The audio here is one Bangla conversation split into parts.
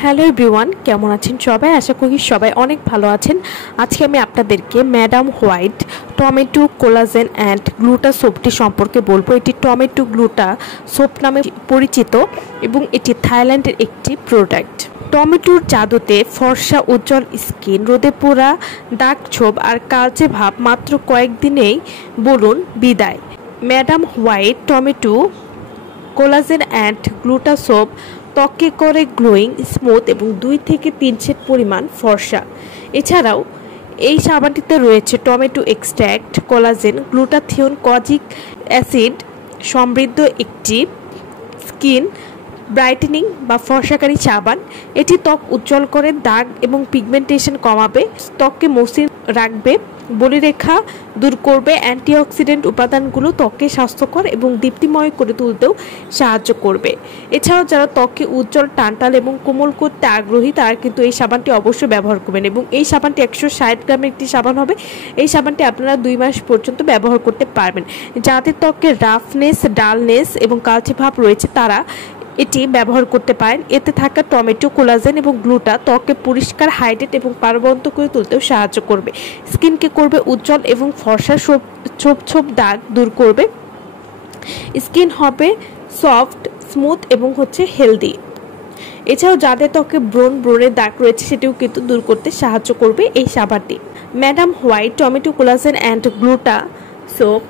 হ্যালো এভরিওয়ান, কেমন আছেন সবাই? আশা করি সবাই অনেক ভালো আছেন। আজকে আমি আপনাদেরকে madam white tomato collagen and gluta সোপটি সম্পর্কে বলবো। এটি টমেটো গ্লুটা সোপ নামে পরিচিত এবং এটি থাইল্যান্ডের একটি প্রোডাক্ট। টমেটোর জাদুতে ফর্সা উজ্জ্বল স্কিন, রোদে পোড়া দাগ ছোপ আর কালচে ভাব মাত্র কয়েকদিনেই বলুন বিদায়। Madam white tomato collagen and gluta soap ত্বকে করে গ্লোয়িং, স্মুথ এবং 2 থেকে 3 শেড পরিমাণ ফর্সা। এছাড়াও এই সাবানটিতে রয়েছে tomato extract, collagen, glutathione, kojic acid সমৃদ্ধ একটি স্কিন ব্রাইটেনিং বা ফর্সাকারী সাবান। এটি ত্বক উজ্জ্বল করে, দাগ এবং পিগমেন্টেশন কমাবে, ত্বককে মসৃণ রাখবে, বলিরেখা দূর করবে, অ্যান্টিঅক্সিডেন্ট উপাদানগুলো ত্বককে স্বাস্থ্যকর এবং দীপ্তিময় করে তুলতেও সাহায্য করবে। এছাড়াও যারা ত্বককে উজ্জ্বল, টানটাল এবং কোমল করতে আগ্রহী তারা কিন্তু এই সাবানটি অবশ্যই ব্যবহার করবেন এবং এই সাবানটি 160 গ্রামের একটি সাবান হবে। এই সাবানটি আপনারা 2 মাস পর্যন্ত ব্যবহার করতে পারবেন। যাদের ত্বকে রাফনেস, ডালনেস এবং কালচে ভাব রয়েছে তারা এটি ব্যবহার করতে পারেন। এতে থাকা টমেটো, কোলাজেন এবং গ্লুটা ত্বককে পরিষ্কার, হাইড্রেট এবং প্রাণবন্ত করে তুলতেও সাহায্য করবে। স্কিনকে করবে উজ্জ্বল এবং ফর্সা, ছোপ ছোপ দাগ দূর করবে। স্কিন হবে সফট, স্মুথ এবং হেলদি। এছাড়াও যাদের ত্বকে ব্রণের দাগ রয়েছে সেটিও কিন্তু দূর করতে সাহায্য করবে এই সাবানটি। Madam white tomato collagen and gluta soap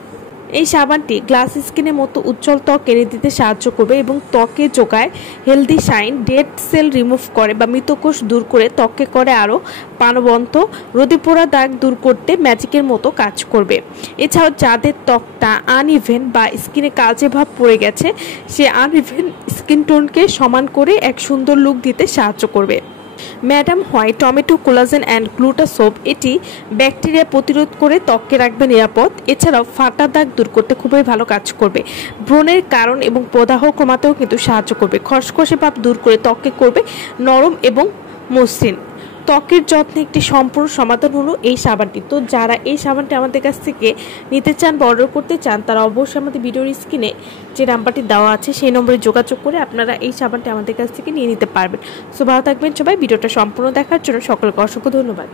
এই সাবানটি গ্লাস স্কিনের মতো উজ্জ্বল ত্বক এনে দিতে সাহায্য করবে এবং ত্বকে যোগায় healthy shine, dead cell remove করে বা মৃতকোষ দূর করে ত্বককে করে আরও প্রাণবন্ত, রোদে পোড়া দাগ দূর করতে ম্যাজিকের মতো কাজ করবে। এছাড়াও যাদের ত্বকটা আনইভেন বা স্কিনে কালচে ভাব পড়ে গেছে সে আনইভেন স্কিন টোনকে সমান করে এক সুন্দর লুক দিতে সাহায্য করবে। Madam white tomato collagen and gluta soap এটি ব্যাকটেরিয়া প্রতিরোধ করে ত্বককে রাখবে নিরাপদ। এছাড়াও ফাটা দাগ দূর করতে খুবই ভালো কাজ করবে। ব্রণের কারণ এবং প্রদাহ কমাতেও কিন্তু সাহায্য করবে। খসখসে ভাব দূর করে ত্বককে করবে নরম এবং মসৃণ। ত্বকের যত্নে একটি সম্পূর্ণ সমাধান হলো এই সাবানটি। তো যারা এই সাবানটি আমাদের কাছ থেকে নিতে চান বা অর্ডার করতে চান তারা অবশ্যই আমাদের ভিডিওর স্ক্রিনে যে নাম্বারটি দেওয়া আছে সেই নম্বরে যোগাযোগ করে আপনারা এই সাবানটি আমাদের কাছ থেকে নিয়ে নিতে পারবেন। সো ভালো থাকবেন সবাই। ভিডিওটা সম্পূর্ণ দেখার জন্য সকলকে অসংখ্য ধন্যবাদ।